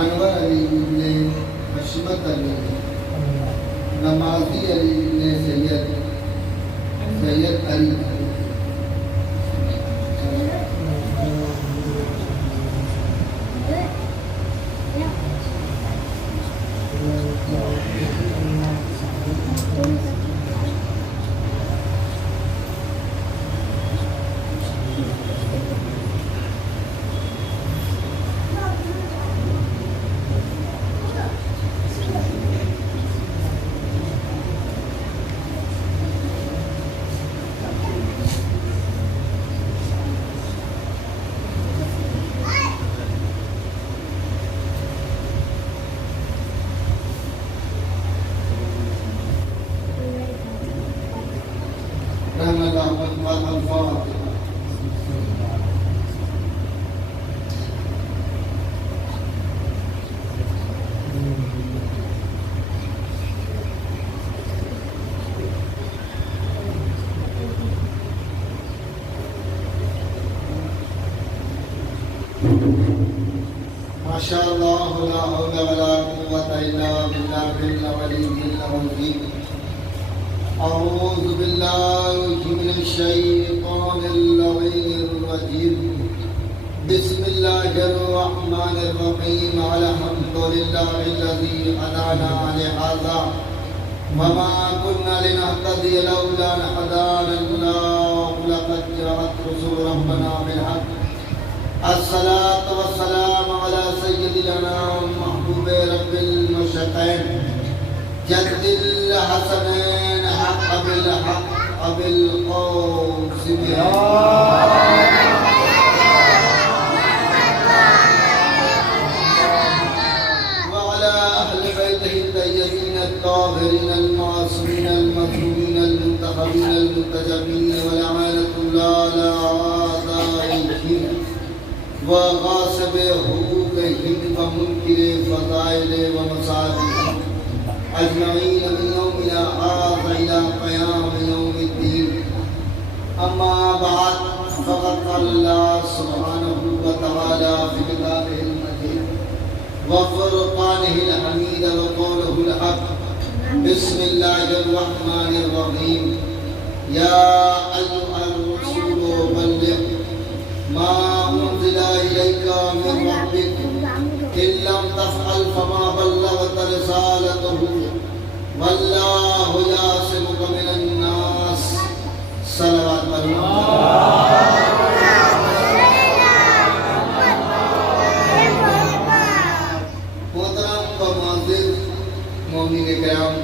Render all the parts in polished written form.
انور علی ابن حشمت علی نمازی علی ابن سید علی ماشاء اللہ لا حول ولا قوة الا باللہ العلی العظیم اعوذ باللہ من الشیطان اللعین الرجیم بسم اللہ الرحمن الرحیم الحمد للہ الذی ہدانا لہذا وما كنا لنهتدي لولا ان هدانا الله لقد جاءت رسل ربنا بالحق الصلاة والسلام على سيد الأنام محبوب رب المشرقين جد الحسنين حق بالحق بالقوس وعلى أهل بيته الطيبين الطاهرين المعصومين المظلومين المنتخبين المنتجبين ولعنة الله على أعدائهم وغاصب حقوقهم ومنكر فضائل ومصائبهم اجمعین من یوم هذا الى قیام یوم الدین. اما بعد فقد قال اللہ سبحانہ وتعالی فی کتابہ المجید وفرقانہ الحمید وقولہ الحق بسم اللہ الرحمن الرحیم یا ایھا الرسول بلغ ما انزل الیک من ربک ان لم تفعل فما بلغت رسالته واللہ یعصمک من الناس. صلوات محترم و معزز مومنین کرام،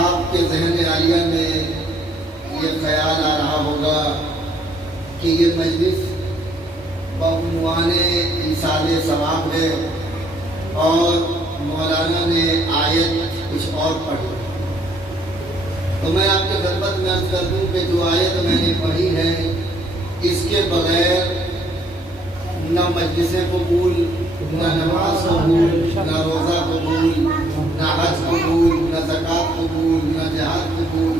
آپ کے ذہن عالیہ میں یہ خیال آ رہا ہوگا کہ یہ مجلس بعنوان ایصال ثواب ہے اور مولانا نے آیت کچھ اور پڑھی. تو میں آپ کے خدمت میں عرض کر دوں کہ جو آیت میں نے پڑھی ہے اس کے بغیر نہ مجلسیں قبول، نہ نماز قبول، نہ روزہ قبول، نہ حج قبول، نہ زکوٰۃ قبول، نہ جہاد قبول،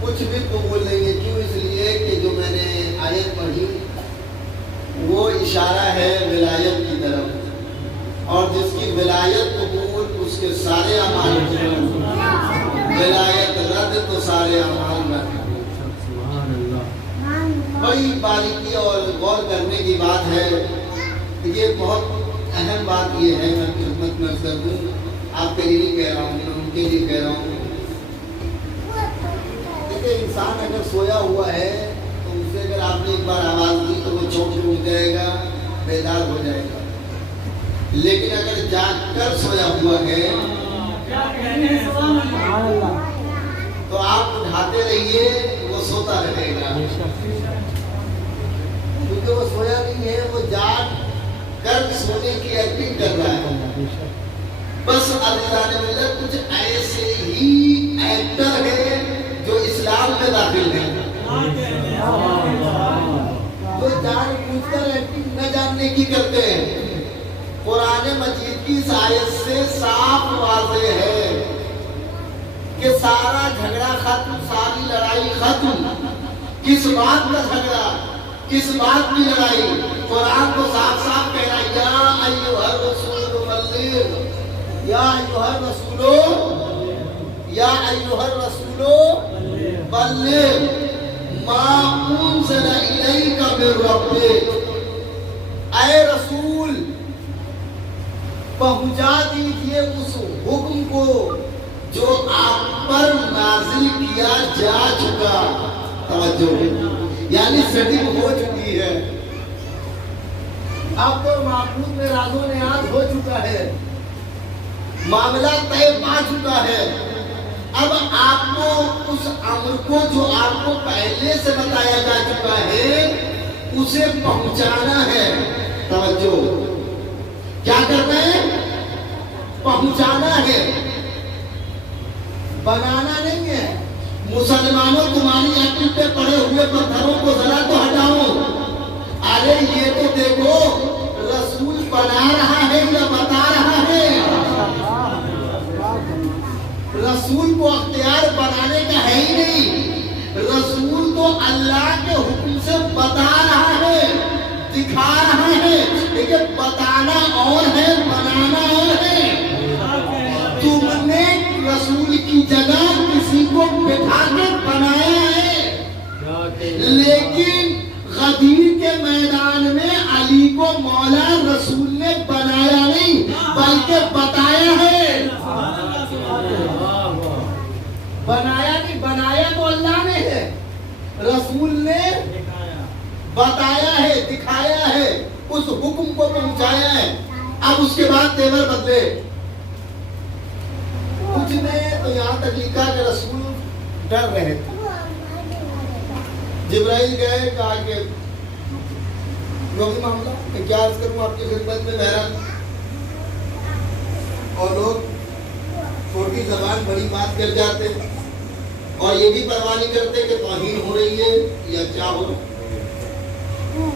کچھ بھی قبول نہیں ہے. کیوں؟ اس لیے کہ جو میں نے آیت پڑھی وہ اشارہ ہے ولایت کی طرف، اور جس کی ولایت قبول اس کے سارے اعمال قبول، ولایت رد تو سارے اعمال رد. بڑی باریکی اور غور کرنے کی بات ہے. یہ بہت اہم بات یہ ہے، میں خدمت میں عرض کر دوں، آپ کے لیے نہیں کہہ رہا ہوں، میں ان کے لیے کہہ رہا ہوں. دیکھیں، انسان اگر سویا ہوا ہے تو اسے اگر آپ نے ایک بار آواز دی تو وہ چونک کے اٹھ جائے گا، بیدار ہو جائے گا. لیکن اگر جاگ کر سویا ہوا ہے تو آپ اٹھاتے رہیے، وہ سوتا رہے گا، کیونکہ وہ سویا نہیں ہے، وہ جاگ کر سونے کی ایکٹنگ کر رہا ہے. بس عزیزان ملت کچھ ایسے ہی ایکٹر ہیں جو اسلام میں داخل ہیں، جو جان بوجھ کر ایکٹنگ نہ جاننے کی کرتے ہیں. قرآن مجید کی اس آیت سے صاف واضح ہے کہ سارا جھگڑا ختم، ساری لڑائی ختم. کس بات کا جھگڑا، کس بات کی لڑائی؟ قرآن کو صاف صاف کہہ رہا ہے، یا ایھا یا ایھا الرسول بلغ ما انزل الیک من ربک، اے رسول پہنچا دیجئے اس حکم کو جو آپ پر نازل کیا جا چکا. توجہ، یعنی سٹنگ ہو چکی ہے، اب تو معبود میں راز و نیاز ہو چکا ہے، معاملہ طے پا چکا ہے. اب آپ کو اس امر کو جو آپ کو پہلے سے بتایا جا چکا ہے اسے پہنچانا ہے. توجہ، کیا کرنا ہے؟ پہنچانا ہے، بنانا نہیں ہے. مسلمانوں تمہاری عقل پہ پڑے ہوئے پتھروں کو ذرا تو ہٹاؤ. ارے یہ تو دیکھو رسول بنا رہا ہے یا بتا رہا ہے؟ رسول کو اختیار بنانے کا ہے ہی نہیں، رسول تو اللہ کے حکم سے بتا رہا ہے، دکھا رہا ہے. لیکن بتانا اور ہے، بنانا اور ہے. تم نے رسول کی جگہ کسی کو بٹھا کے بنایا ہے، لیکن غدیر کے میدان میں علی کو مولا رسول نے بنایا نہیں بلکہ بتایا ہے. بنایا نہیں، بنایا تو اللہ نے ہے، رسول نے بتایا ہے، دکھایا ہے، اس حکم کو پہنچایا ہے. اب اس کے بعد تیور بدلے. کچھ نے تو یہاں تک لکھا کہ رسول ڈر رہے تھے. جبرائیل گئے، کہا کہ لوگ معاملہ کہ کیا عرض کروں آپ کی خدمت میں بہرحال. اور لوگ چھوٹی زبان بڑی بات کر جاتے اور یہ بھی پرواہ نہیں کرتے کہ توہین ہو رہی ہے یا کیا ہو رہا.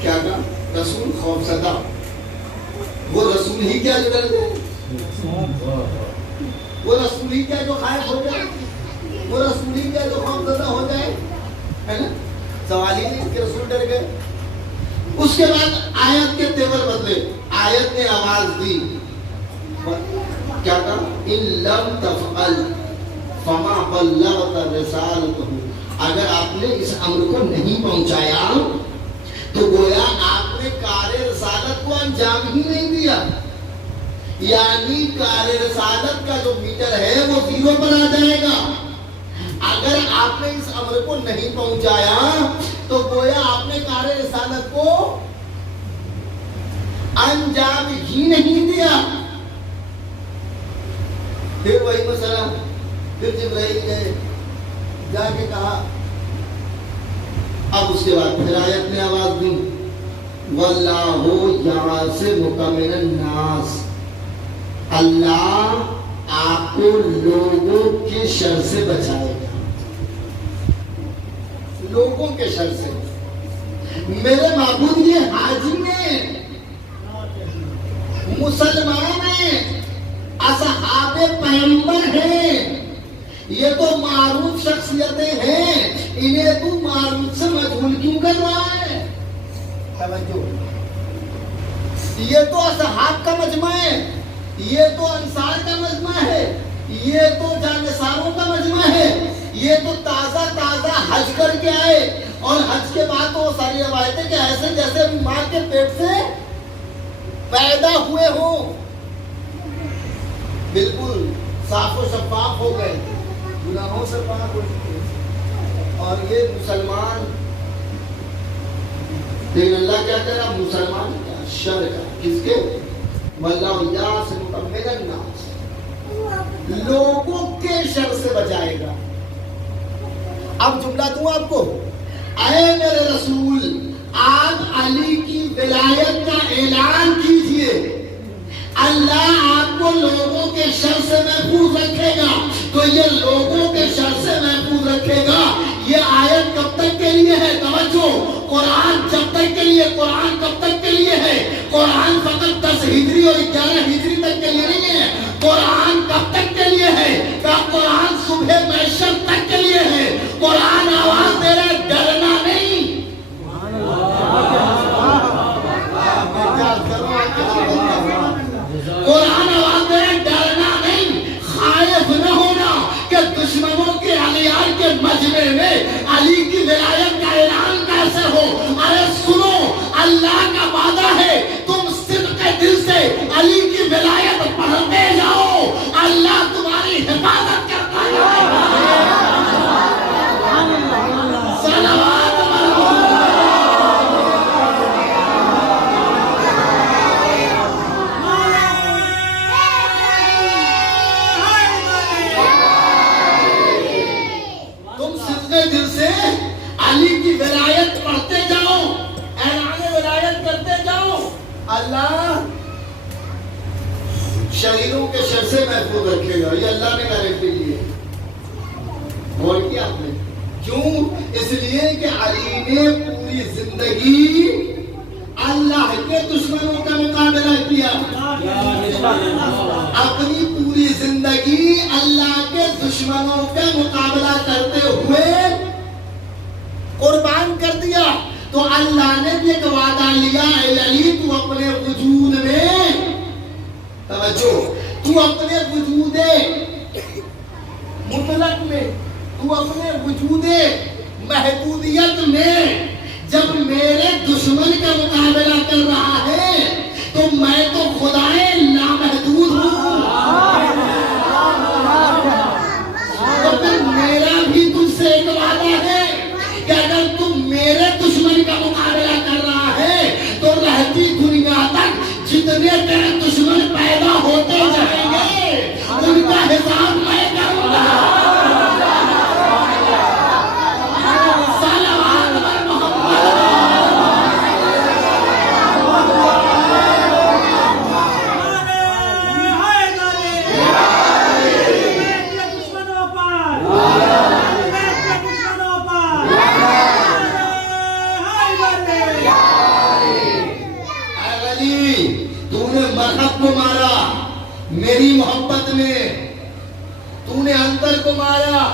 کیا کہا؟ رسول خوف زدہ. وہ رسول ہی کیا جو ڈر گئے، وہ رسول ہی کیا جو خائف ہو جائے، وہ رسول ہی کیا جو خوف زدہ ہو جائے، ہے نا؟ سوال ہی نہیں کہ رسول ڈر گئے. اس کے بعد آیت کے تیور بدلے. آیت نے آواز دی، کیا کہا؟ ان لم تفعل فما بلغت رسالتہ. اگر آپ نے اس امر کو نہیں پہنچایا تو گویا آپ نے کار رسالت کو انجام ہی نہیں دیا. یعنی کار رسالت کا جو میٹر ہے وہ زیرو پر آ جائے گا. اگر آپ نے اس امر کو نہیں پہنچایا تو گویا آپ نے کار رسالت کو انجام ہی نہیں دیا. پھر وہی مسئلہ، پھر جبرائیل گئے، جا کے کہا. اب اس کے بعد پھر آیت نے آواز دی، واللہ یعصمک من الناس. اللہ آپ کو لوگوں کے شر سے بچائے گا. لوگوں کے شر سے. میرے معبود یہ حاجی نے، مسلمان ہیں، اصحاب پیغمبر ہیں، یہ تو معروف شخصیتیں ہیں، انہیں تو معروف سے مجہول کیوں کر رہا ہے؟ توجہ، یہ تو اصحاب کا مجمع ہے، یہ تو انصار کا مجمع ہے، یہ تو جانصاروں کا مجمع ہے، یہ تو تازہ تازہ حج کر کے آئے اور حج کے بعد تو ساری روایتیں کہ ایسے جیسے ماں کے پیٹ سے پیدا ہوئے ہوں، بالکل صاف و شفاف ہو گئے، گناہوں سے پاک ہو چکے. اور یہ مسلمان، لیکن اللہ کیا کہہ رہا؟ مسلمان کا شر کا. کس کے؟ واللہ یعصمک من الناس. لوگوں کے شر سے بچائے گا. اب جملہ دوں آپ کو، اے میرے رسول آپ علی کی ولایت کا اعلان کیجئے، اللہ آپ کو لوگوں کے شر سے محفوظ رکھے گا. تو یہ لوگوں کے شر سے محفوظ رکھے گا، یہ آیت کب تک کے لیے ہے؟ توجہ، قرآن جب تک کے لیے، قرآن کب تک کے لیے ہے؟ قرآن فقط 10 ہجری اور 11 ہجری تک کے لیے نہیں ہے. قرآن کب تک کے لیے ہے؟ کہ قرآن صبح محشر تک کے لیے ہے. قرآن آواز دے رہا ہے، ڈرنا نہیں. قرآن آواز مجمع میں علی کی ولایت کا اعلان کیسے ہو؟ ارے سنو، اللہ کا وعدہ ہے تم صدق دل سے علی کی ولایت پڑھتے جاؤ، اللہ تمہاری حفاظت کرتا جائے گا۔ صلوات دل سے علی کی ولایت پڑھتے جاؤ، اعلان ولایت کرتے جاؤ، اللہ شریروں کے شر سے محفوظ رکھے گا۔ یہ اللہ نے گارنٹی دی ہے۔ اور کیا آپ نے کیوں؟ اس لیے کہ علی نے پوری زندگی اللہ کے دشمنوں کا مقابلہ کیا، اپنی پوری زندگی اللہ کے دشمنوں کا مقابلہ کرتے ہوئے قربان کر دیا۔ تو اللہ نے بھی ایک وعدہ لیا، اے علی تو اپنے وجود میں، توجہ، تو اپنے وجود مطلق میں، تو اپنے وجود محدودیت میں جب میرے دشمن کا مقابلہ کر رہا ہے تو میں تو خدائے لامحدود ہوں، تو پھر میرا بھی تم سے ایک وعدہ ہے کہ اگر تم میرے دشمن کا مقابلہ کر رہا ہے تو رہتی دنیا تک جتنے تیرے دشمن پیدا ہوتے جائیں گے ان کا حساب میں کروں گا۔ کو مارا میری محبت میں، تو نے اندر کو مارا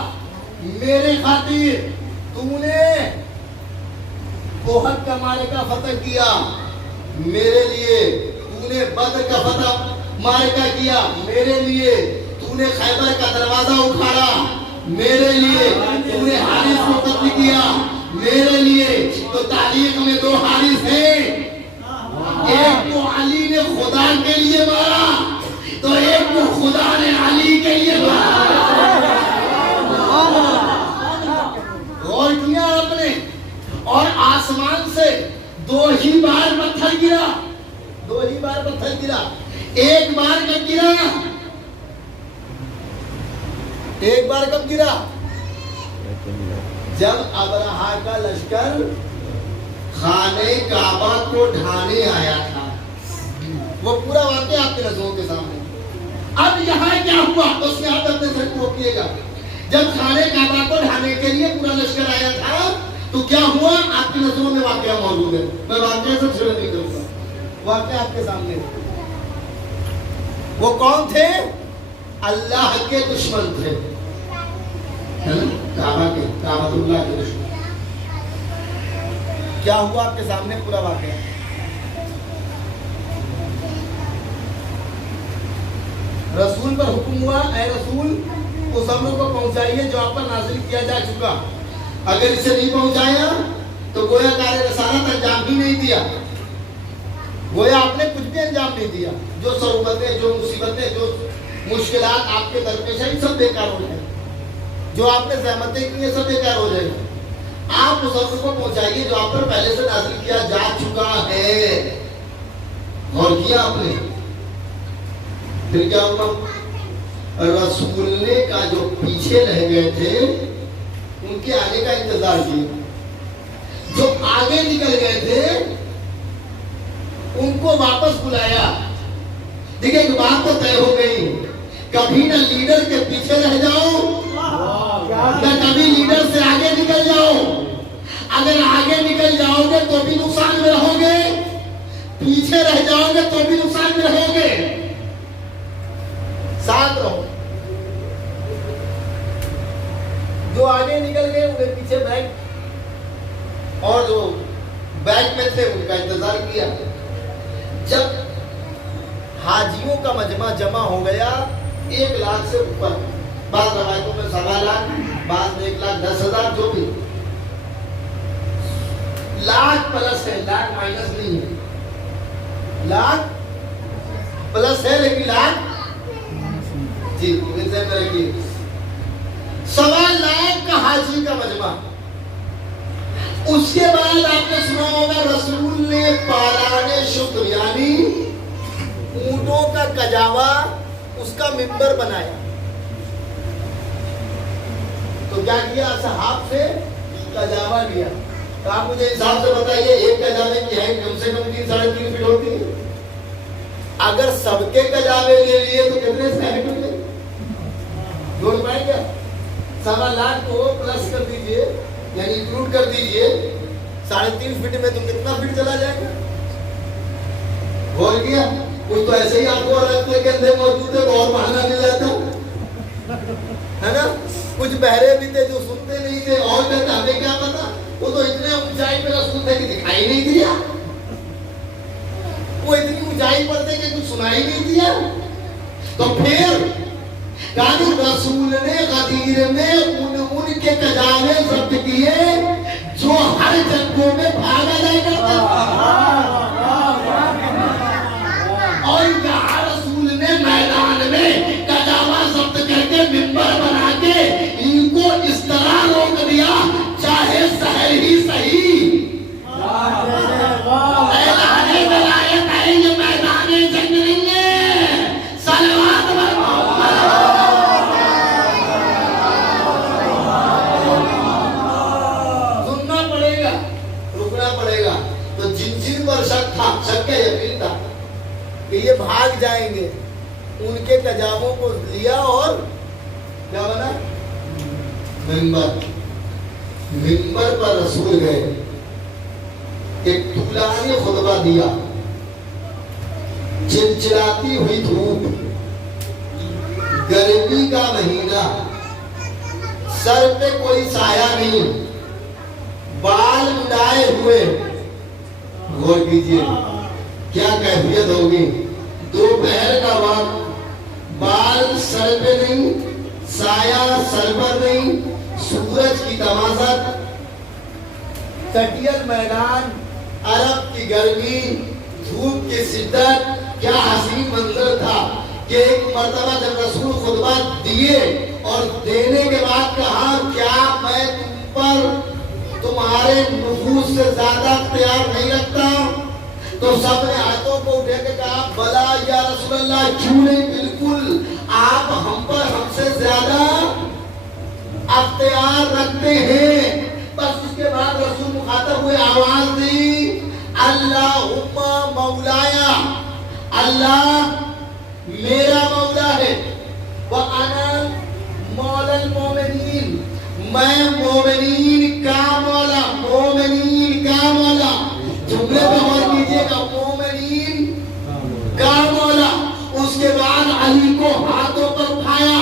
میرے خاطر، تو نے احد کا معرکہ فتح کیا میرے لیے، تو نے بدر کا فتح معرکہ کیا میرے لیے، تو نے خیبر کا دروازہ اکھاڑا میرے لیے، تو نے حارث کو قتل کیا میرے لیے۔ تو تاریخ میں دو حارث ہیں، ایک کو علی نے خدا کے لیے مارا تو ایک کو خدا نے علی کے لیے مارا۔ غور کیا آپ نے؟ اور آسمان سے دو ہی بار پتھر گرا، دو ہی بار پتھر گرا۔ ایک بار کب گرا؟ ایک بار کب گرا؟ جب ابرہا کا لشکر خانے کعبہ کو ڈھانے آیا تھا، وہ پورا واقعہ آپ کے نظروں کے سامنے۔ اب یہاں کیا ہوا اس میں آپ اپنے سر کو روکیے گا۔ جب خانے کعبہ کو ڈھانے کے لیے پورا لشکر آیا تھا تو کیا ہوا آپ کی نظروں میں واقعہ موجود ہے، میں واقعہ سے چھوڑ نہیں کروں گا، واقعہ آپ کے سامنے۔ وہ کون تھے؟ اللہ کے دشمن تھے، کعبہ کے، کعبۃ اللہ کے دشمن۔ کیا ہوا آپ کے سامنے پورا واقعہ۔ رسول پر حکم ہوا، اے رسول اس امر کو پہنچائیے جو آپ پر نازل کیا جا چکا، اگر اسے نہیں پہنچایا تو گویا کار رسالت انجام ہی نہیں دیا، گویا آپ نے کچھ بھی انجام نہیں دیا۔ جو صعوبتیں، جو مصیبتیں، جو مشکلات آپ کے درپیش ہیں سب بیکار ہو جائیں، جو آپ نے زحمتیں کی ہیں سب بیکار ہو جائیں۔ آپ اس امر کو پہنچائیے جو آپ پر پہلے سے نازل کیا جا چکا ہے۔ اور کیا آپ نے؟ پھر کیا ہوا؟ رسول نے کا جو پیچھے رہ گئے تھے ان کے آنے کا انتظار کیا، جو آگے نکل گئے تھے ان کو واپس بلایا۔ دیکھیں ایک بات تو طے ہو گئی، کبھی نہ لیڈر کے پیچھے رہ جاؤ نہ کبھی لیڈر سے آگے نکل جاؤ۔ اگر آگے نکل جاؤ گے تو بھی نقصان میں رہو گے، پیچھے رہ جاؤ گے تو بھی نقصان میں رہو گے، ساتھ رہو۔ جو آگے نکل گئے انہیں پیچھے بیک، اور جو بیک میں تھے ان کا انتظار کیا۔ جب حاجیوں کا مجمع جمع ہو گیا 1 لاکھ سے اوپر، بعض روایتوں میں 1.25 لاکھ، بعد میں 1,10,000 جو بھی لاکھ پلس ہے, لاکھ مائنس نہیں ہے, لاکھ پلس ہے لیکن لاکھ جی ذہن میں رکھیے. 1.25 لاکھ کا حاجی کا مجمع. اس کے بعد آپ نے سنا ہوگا رسول نے پالان شکر یعنی اونٹوں کا کجاوا اس کا ممبر بنایا. تو کیا کیا؟ اصحاب سے کجاوا لیا. تو آپ مجھے حساب سے بتائیے ایک کجاوے کی ہائٹ کم سے کم 3-3.5 فٹ ہوتی ہے. اگر سب کے کجاوے لے لیے تو کتنے سے ہائٹ ہوتے ہیں؟ جوڑ پائیں گے؟ 1.25 لاکھ کو پلس کر دیجئے یعنی انکلوڈ کر دیجئے 3.5 فٹ میں تو کتنا فٹ چلا جائے گا؟ بول گیا کچھ تو ایسے ہی آپ کو رکھنے کے اندر موجود ہے اور بہانا نہیں جاتا ہے نا. کچھ بہرے بھی تھے جو سنتے نہیں تھے اور کہتے ہمیں کیا پتا. وہ تو اتنے اونچائی پہ رسول تھے کہ دکھائی نہیں دیا. وہ اتنی اونچائی پر تھے کہ کچھ سنائی نہیں دیا. تو پھر یعنی رسول نے غدیر میں ان کے کجاوے ضبط کیے جو ہر جنگوں میں بھاگا جائے کرتا اور یہاں رسول نے میدان میں کجاوا ضبط کر کے ممبر بنا کے ان کو اس طرح روک دیا چاہے سحر ہی صحیح. اعلان ولایت ہے یہ میدان جنگ نہیں ہے. صلوات شک ہے یقین تھا کہ یہ بھاگ جائیں گے. ان کے کجاووں کو لیا اور کیا بنا؟ ممبر. ممبر پر رسول گئے, ایک طولانی خطبہ دیا. چلچلاتی ہوئی دھوپ, گرمی کا مہینہ, سر پہ کوئی سایہ نہیں, بال مڈائے ہوئے. غور کیجئے کیا کیفیت ہوگی. دوپہر کا وقت, بال سر پہ نہیں, سایہ سر پر نہیں, سورج کی تمازت, چٹیل میدان, عرب کی گرمی, دھوپ کی شدت. کیا حسین منظر تھا کہ ایک مرتبہ جب رسول خطبہ دیے اور دینے کے بعد کہا کیا میں تم پر تمہارے نفوس سے زیادہ اختیار نہیں رکھتا؟ تو سب نے ہاتھوں کو اٹھے کے کہا بلا یا رسول اللہ, کیوں نہیں, بالکل آپ ہم پر ہم سے زیادہ اختیار رکھتے ہیں. بس اس کے بعد رسول مخاطب ہوئے, آواز دی اللہم مولایا, اللہ میرا مولا ہے, وَأَنَا مَوْلَى الْمُؤْمِنِينَ, میں مومنین کا مولا. مومنین کا مولا, جملے پہ غور کیجئے گا, مومنین کا مولا. اس کے بعد علی کو ہاتھوں پر اٹھایا,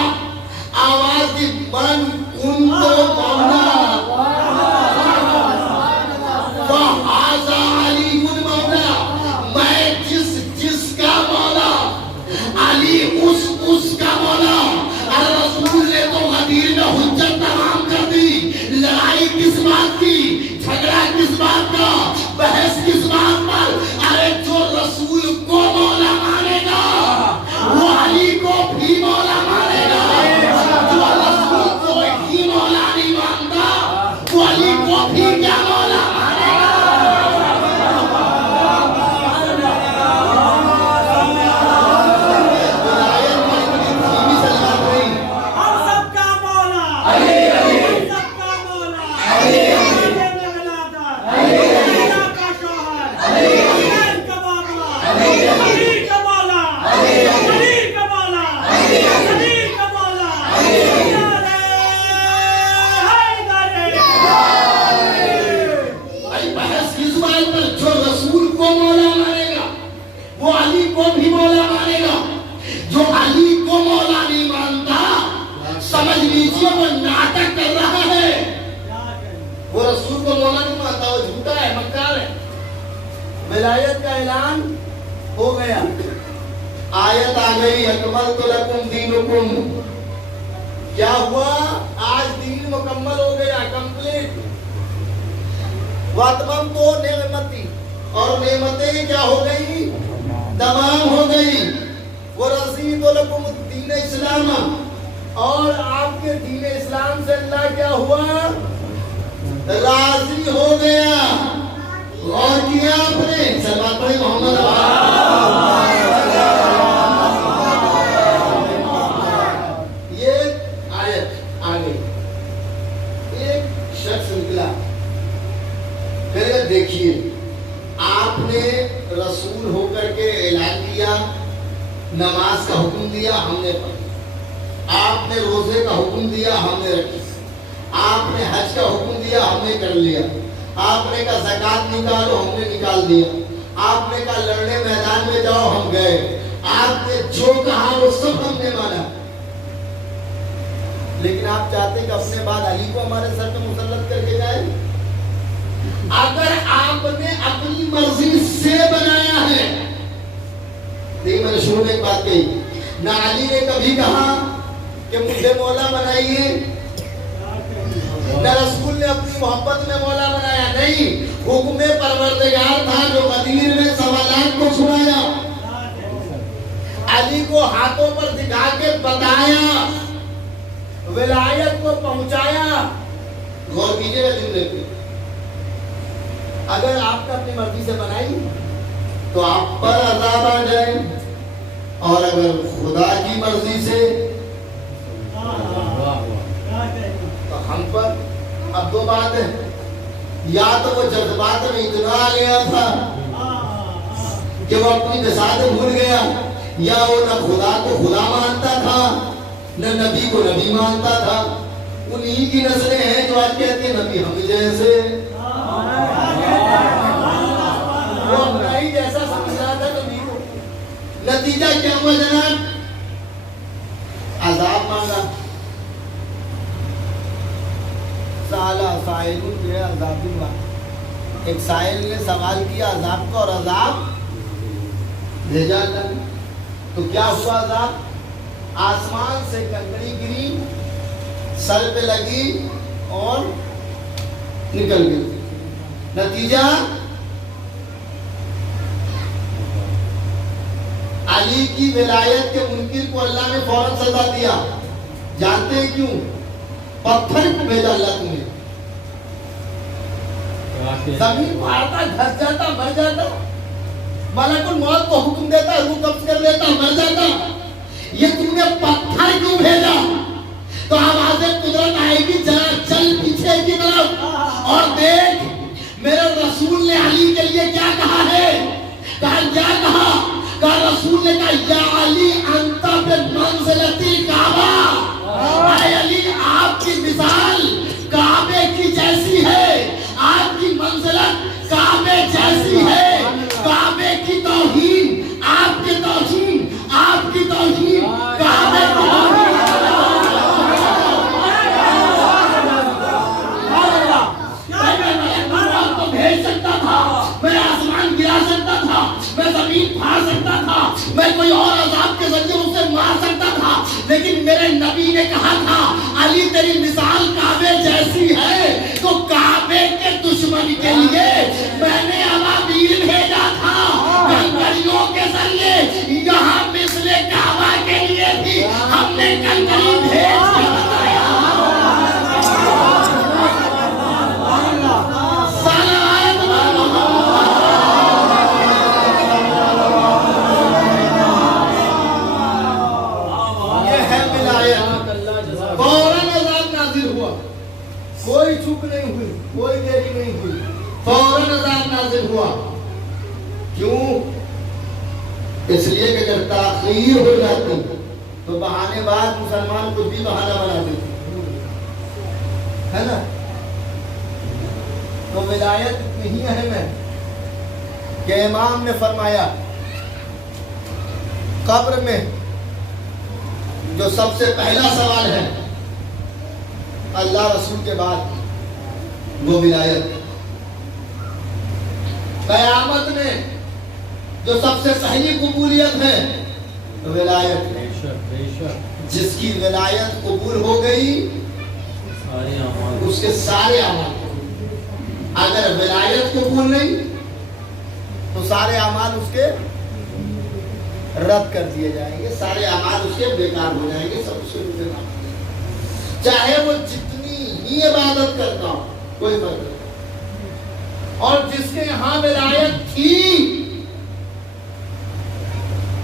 آواز دی من کنتو مولا فہذا علی مولا, میں جس کا مولا علی اس کا مولا. رسول نے تو غدیر میں حجت تمام کر دی. لڑائی کس بات کی, جھگڑا کس بات کا, بحث کس بات پر؟ ارے جو رسول کو مولا مانے گا وہ علی کو بھی مولا مانے گا. جو رسول کو ہی مولا نہیں مانتا وہ علی کو بھی کیا مولا مانے گا. ولایت کا اعلان ہو گیا, آیت آ گئی اکملت لکم دینکم. کیا ہوا؟ آج دین وَأَتْمَمْتُ نِعْمَتِي، اور نعمتیں کیا ہو گئی؟ تمام ہو گئی. وَرَضِيتُ لَكُمُ الدِّينَ اسلام، اور آپ کے دین اسلام سے اللہ کیا ہوا؟ راضی ہو گیا. غور کیا آپ نے؟ سلوات پڑھیں محمد یہ آیت آگے ایک شخص نکلا، پھر دیکھیے آپ نے رسول ہو کر کے اعلان کیا، نماز کا حکم دیا، ہم نے پڑھی. آپ نے روزے کا حکم دیا، ہم نے رکھی. آپ نے حج کا حکم دیا، ہم نے کر لیا. آپ نے کہا زکات نکالو، ہم نے نکال دیا. آپ نے کہا لڑنے میدان میں جاؤ، ہم گئے. آپ نے جو کہا وہ سب ہم نے مانا. لیکن آپ چاہتے کہ اپنے بعد علی کو ہمارے سر پہ مسلط کر کے جائے؟ اگر آپ نے اپنی مرضی سے بنایا ہے، دیکھ میں نے شروع میں ایک بات کہی، نہ علی نے کبھی کہا کہ مجھے مولا بنائیے، نہ رسول نے اپنی محبت میں مولا بنایا. نہیں، حکم پروردگار تھا جو غدیر میں سوالات کو سنایا، علی کو ہاتھوں پر دکھا کے بتایا، ولایت کو پہنچایا. غور کیجیے گا جملے پہ. اگر آپ نے اپنی مرضی سے بنائی تو آپ پر عذاب آ جائے، اور اگر خدا کی مرضی سے تو ہم پر. اب دو بات ہے، یا تو وہ جذبات میں اتنا آ گیا تھا کہ وہ اپنی بساط بھول گیا، یا وہ نہ خدا کو خدا مانتا تھا نہ نبی کو نبی مانتا تھا. انہی کی نسلیں ہیں جو آج کہتے ہیں نبی ہم جیسے. وہ اپنا ہی جیسا سمجھ رہا تھا نبی کو. نتیجہ کیا ہوا جناب؟ عذاب مانگا. سالہ سائل جو ہے عذاب دوں گا. ایک سائل نے سوال کیا عذاب کو، اور عذاب بھیجا اللہ نے. تو کیا ہوا عذاب؟ آسمان سے کنکری گری، سر پہ لگی اور نکل گئی. نتیجہ علی کی ولایت کے منکر کو اللہ نے فوراً سزا دیا. جانتے ہیں کیوں؟ پتھر کو بھیجا اللہ تمہیں. زمین پھاڑتا، گھس جاتا، مر جاتا. ملک الموت کو حکم دیتا، روح قبض کر لیتا، مر جاتا. یہ تم نے پتھر کیوں بھیجا؟ تو آواز قدرت آئے گی، ذرا چل پیچھے کی طرف اور دیکھ میرے رسول نے علی کے لیے کیا کہا ہے. کہا کیا کہا؟ کہا رسول نے کہا یا علی انت بمنزلتی کعبہ، اے علی آپ کی مثال کعبے کی جیسی ہے، آپ کی منزلت کعبے جیسی ہے. کعبے کی توہین آپ کی توہین، آپ کی توہین کعبے کی توہین. میں آسمان گرا سکتا تھا، میں زمین پھاڑ سکتا تھا، میں کوئی اور عذاب کے ذریعے اسے مار سکتا تھا، لیکن میرے نبی نے کہا تھا علی تیری مثال کعبے جیسی ہے. تو کعبے کے دشمن کے لیے میں نے ابابیل بھیجا تھا کنکریوں کے ذریعے. یہاں مثل کعبہ کے لیے بھی ہم نے کنکری بھیج کر بتایا. کوئی چوک نہیں ہوئی، کوئی دیری نہیں ہوئی، فوراً عذاب نازل ہوا. کیوں؟ اس لیے کہ اگر تاخیر ہو جاتی تو بہانے بعد مسلمان کچھ بھی بہانہ بنا دیتے، ہے نا. تو ولایت اتنی ہی اہم ہے کہ امام نے فرمایا قبر میں جو سب سے پہلا سوال ہے اللہ رسول کے بعد وہ ولایت. قیامت میں جو سب سے پہلی قبولیت ہے ولایت. جس کی ولایت قبول ہو گئی اس کے سارے اعمال. اگر ولایت قبول نہیں تو سارے اعمال اس کے رد کر دیے جائیں گے، سارے اعمال اس کے بیکار ہو جائیں گے، سب اس کے چاہے وہ جتنی ہی عبادت کرتا ہو، کوئی فرق نہیں۔ اور جس کے یہاں ولایت تھی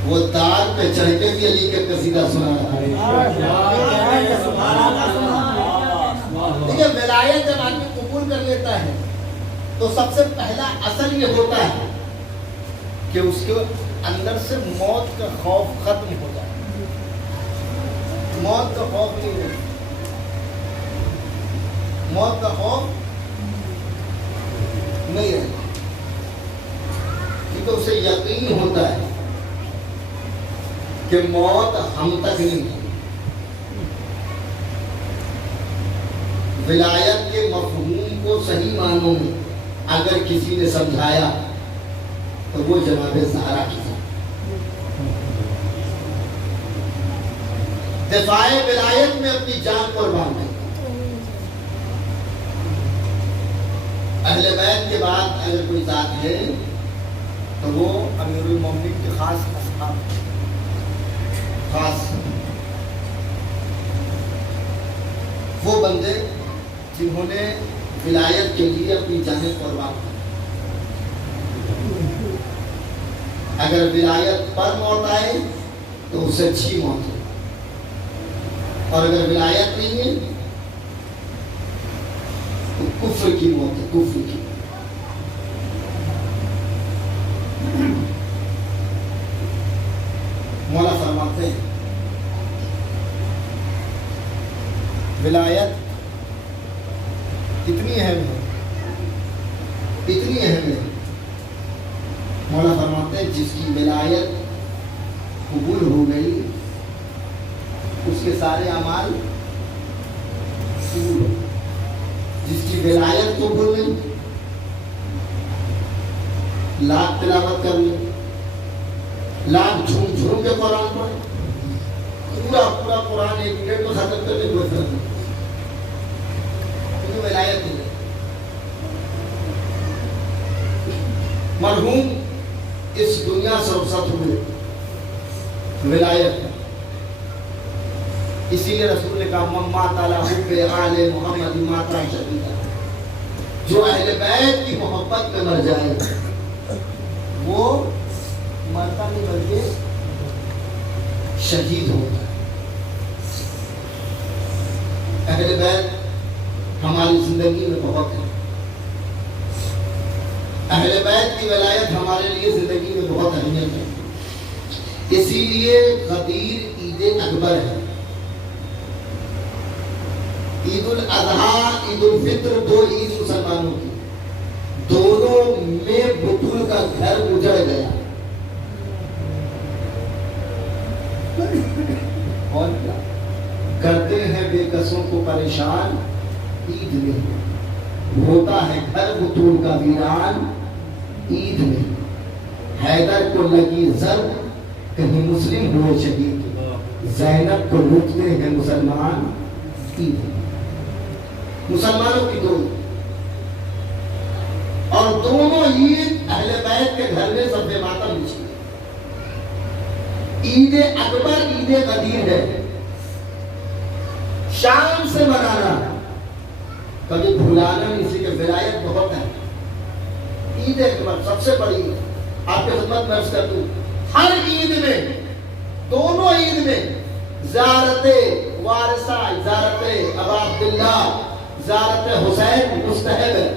وہ تار پہ چڑھ کے بھی علی کے قصیدہ سنا رہا ہے۔ دیکھیں ولایت جب آدمی قبول کر لیتا ہے تو سب سے پہلا اصل یہ ہوتا ہے کہ اس کے اندر سے موت کا خوف ختم ہو جائے، موت کا خوف نہیں ہوتا، موت کا خوف نہیں رہتا، کیونکہ اسے یقین ہوتا ہے کہ موت ہم تک نہیں ہے۔ ولایت کے مفہوم کو صحیح معنوں میں اگر کسی نے سمجھایا تو وہ جناب زہرا کی دفاع ولایت میں اپنی جان قربان ہے۔ اہل بیت کے بعد اگر کوئی ذات ہے تو وہ امیر المومنین کے خاص اصحاب، خاص وہ بندے جنہوں نے ولایت کے لیے اپنی جانیں قربان کی۔ اگر ولایت پر موت آئے تو اسے اچھی موت ہے، اور اگر ولایت نہیں ہے تو کفر کی موت ہے، کفر کی۔ مولا فرماتے ہیں ولایت اتنی اہم ہے، اتنی اہم ہے، مولا فرماتے ہیں جس کی ولایت قبول ہو گئی اس کے سارے اعمال قبول ہو، جس کی ولایت قبول نہیں لاکھ تلاوت کر لیں، لاکھ جھوم جھوم کے قرآن پڑھیں، پورا پورا قرآن ایک منٹ میں ختم کرنے کوئی فرق نہیں، کیونکہ ولایت نہیں ہے۔ مرحوم اس دنیا سے رخصت ہوئے ولایت، اسی لیے رسول نے کہا مات علی حب آل محمد ماتا شہیدا، جو اہل بیت کی محبت میں مر جائے وہ مرتا نہیں بلکہ شہید ہوتا ہے۔ اہل بیت ہماری زندگی میں بہت ہے، اہل بیت کی ولایت ہمارے لیے زندگی میں بہت اہمیت ہے، اسی لیے غدیر عید اکبر ہے۔ عید الاضحیٰ عید الفطر دو عید مسلمانوں کی، دونوں میں بطول کا گھر اجڑ گیا، اور کیا کرتے ہیں بے کسوں کو پریشان عید میں، ہوتا ہے گھر بطول کا ویران عید میں، حیدر کو لگی ضرب کہیں مسلم ہوئے شہید، زینب کو لوٹتے ہیں مسلمان عید میں، مسلمانوں کی دو، اور دونوں عید اہل بیت کے گھر میں سب ماتم بچھی۔ عید اکبر عید غدیر ہے، شام سے منانا، کبھی بھولانا نہیں، اسی کے ولایت بہت ہے۔ عید اکبر سب سے بڑی، آپ کے خدمت میں عرض کر دوں، ہر عید میں، دونوں عید میں زیارت وارثہ، زیارت ابا عبداللہ، زیارت حسین مستحب ہے،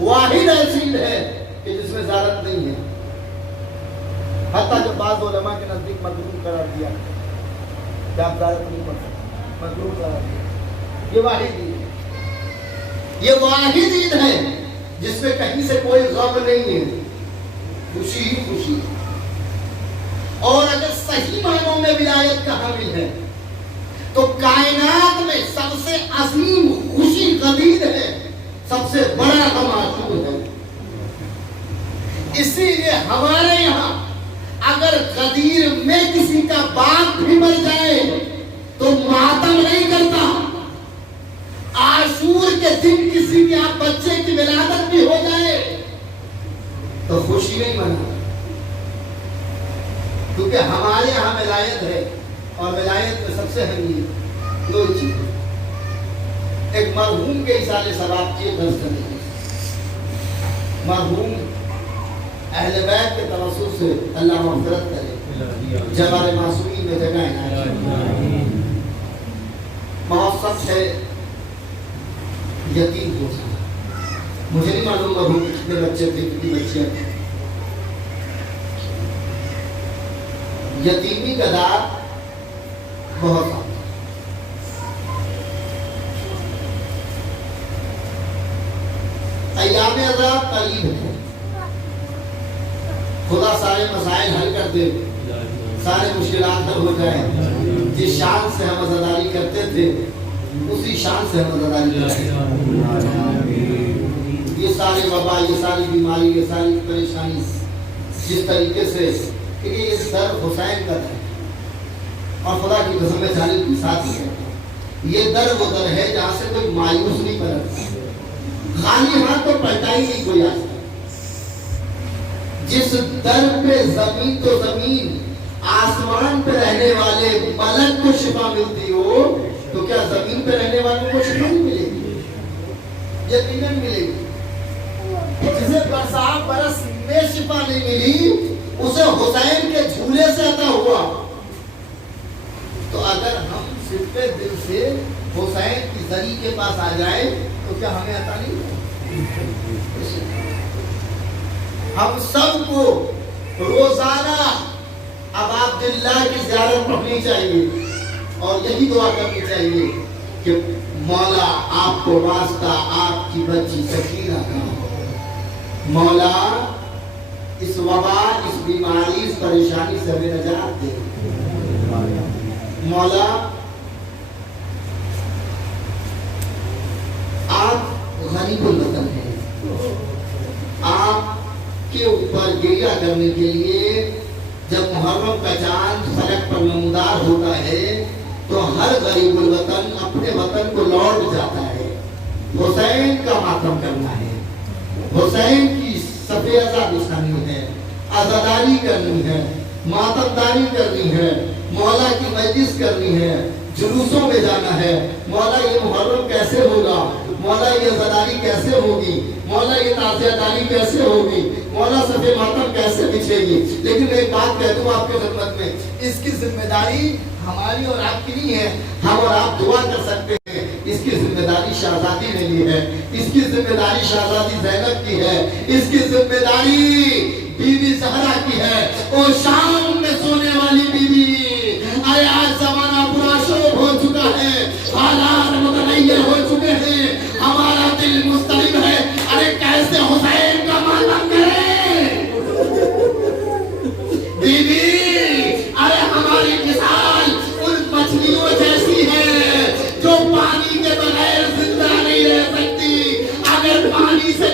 واحد ایسی عید ہے کہ جس میں زیارت نہیں ہے، حتیٰ کہ بعض علماء کے نزدیک مکروہ قرار دیا کہ آپ زیارت نہیں پڑھ سکتے، مکروہ قرار دیا۔ یہ واحد عید ہے، یہ واحد عید ہے جس میں کہیں سے کوئی غم نہیں ہے، خوشی ہی خوشی ہے۔ اور اگر صحیح معنوں میں ولایت کا حامل ہے تو کائنات میں سب سے عظیم خوشی غدیر ہے، سب سے بڑا غم عاشور ہے۔ اسی لیے ہمارے یہاں اگر غدیر میں کسی کا باپ بھی مر جائے تو ماتم نہیں کرتا، عاشور کے دن کسی کے آپ بچے کی ولادت بھی ہو جائے تو خوشی نہیں منا، کیونکہ ہمارے یہاں ولایت ہے، اور ولایت میں سب سے اہم دو چیزیں، ایک مرحوم کے ایصال ثواب کی درس کرنے کی، مرحوم اہل بیت کے توسط سے اللہ مغفرت کرے، جبار معصومین میں جگہ عنایت، بہت سخت ہے یتیم ہو جانا، مجھے نہیں معلوم مرحوم کتنے بچے تھے کتنی بچیاں تھیں، یتیمی کا دار بہت آتا، ایام عذاب قریب ہے، خدا سارے مسائل حل کر دے، سارے مشکلات حل ہو جائیں، جس شان سے ہم عزاداری کرتے تھے اسی شان سے ہم عزاداری کرتے، یہ سارے وبا، یہ ساری بیماری، یہ ساری پریشانی جس طریقے سے، کیونکہ یہ در حسین کا ہے، اور خدا کی قسم میں جانب کی ساتھ ہے، یہ در وہ در ہے جہاں سے کوئی مایوس نہیں پلٹتا، خالی ہاتھ تو پلٹا ہی نہیں کوئی آج، جس در پہ زمین تو زمین آسمان پہ رہنے والے ملک کو شفا ملتی ہو تو کیا زمین پہ رہنے والوں کو شفا نہیں ملے گی؟ یقیناً ملے گی، جسے برسات برس میں شفا نہیں ملی اسے حسین کے جھولے سے عطا ہوا، تو اگر ہم صدقے دل سے حسین کی زری کے پاس آ جائیں تو کیا ہمیں عطا نہیں ہوا؟ ہم سب کو روزانہ اب عبداللہ کی زیارت پڑھنی چاہیے اور یہی دعا کرنی چاہیے کہ مولا آپ کو واسطہ آپ کی بچی سکینہ کا، مولا اس وبا، اس بیماری، اس پریشانی سے ہمیں نجات دے، مولا آپ غریب الوطن ہیں، آپ کے اوپر گریہ کرنے کے لیے جب محرم کا چاند فلک پر نمودار ہوتا ہے تو ہر غریب الوطن اپنے وطن کو لوٹ جاتا ہے، حسین کا ماتم کرنا ہے، حسین کی صفِ ازا نشانی ہے، عزاداری کرنی ہے، ماتمداری کرنی ہے، مولا کی مجلس کرنی ہے، جلوسوں میں جانا ہے، مولا یہ محرم کیسے ہوگا، مولا یہ عزاداری کیسے ہوگی، مولا یہ تعزیہ داری کیسے ہوگی، مولا صفِ ماتم کیسے بچھے گی۔ لیکن میں ایک بات کہہ دوں آپ کے خدمت میں، اس کی ذمہ داری ہماری اور آپ کی نہیں ہے، ہم اور آپ دعا کر سکتے ہیں، اس کی ذمہ داری شہزادی نے لی ہے، اس کی ذمہ داری شہزادی زینب کی ہے، اس کی ذمہ داری بی بی زہرا کی ہے، او شام میں سونے والی بی بی، آئے آج زمانہ برا شوب ہو چکا ہے، حالات متغیر ہو چکے ہیں، ہمارا دل مضطرب ہے، ارے کیسے حسین کا ماتم کرے بی بی، ارے ہماری مثال ان مچھلیوں جیسی ہے جو پانی کے بغیر زندہ نہیں رہ سکتی، اگر پانی سے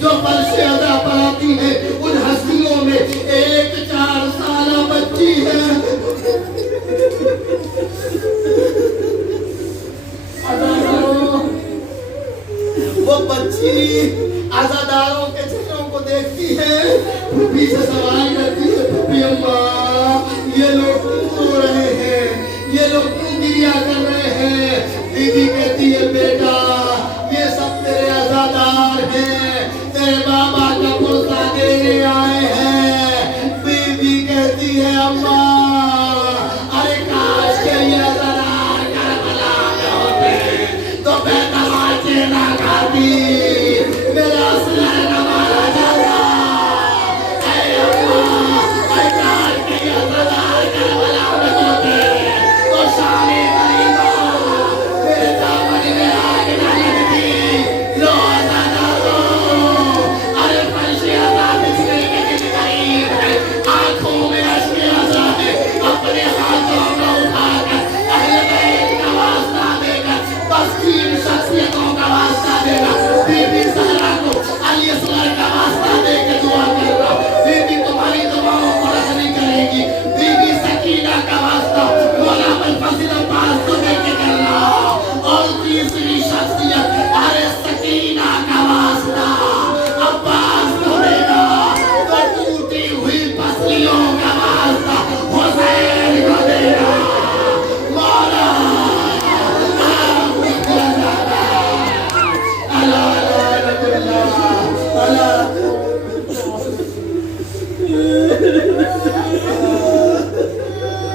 جو فرش ادا پر آتی ہیں ان ہستیوں میں ایک 4 سالہ بچی ہے۔ وہ بچی عزاداروں کے چہروں کو دیکھتی ہے، پھوپھی سے سوال کرتی ہے، پھوپھی اماں یہ لوگ کیوں رو رہے ہیں، یہ لوگ کیوں گریا کر رہے ہیں؟ بیوی کہتی ہے بیٹا یہ سب تیرے عزادار ہیں، تیرے بابا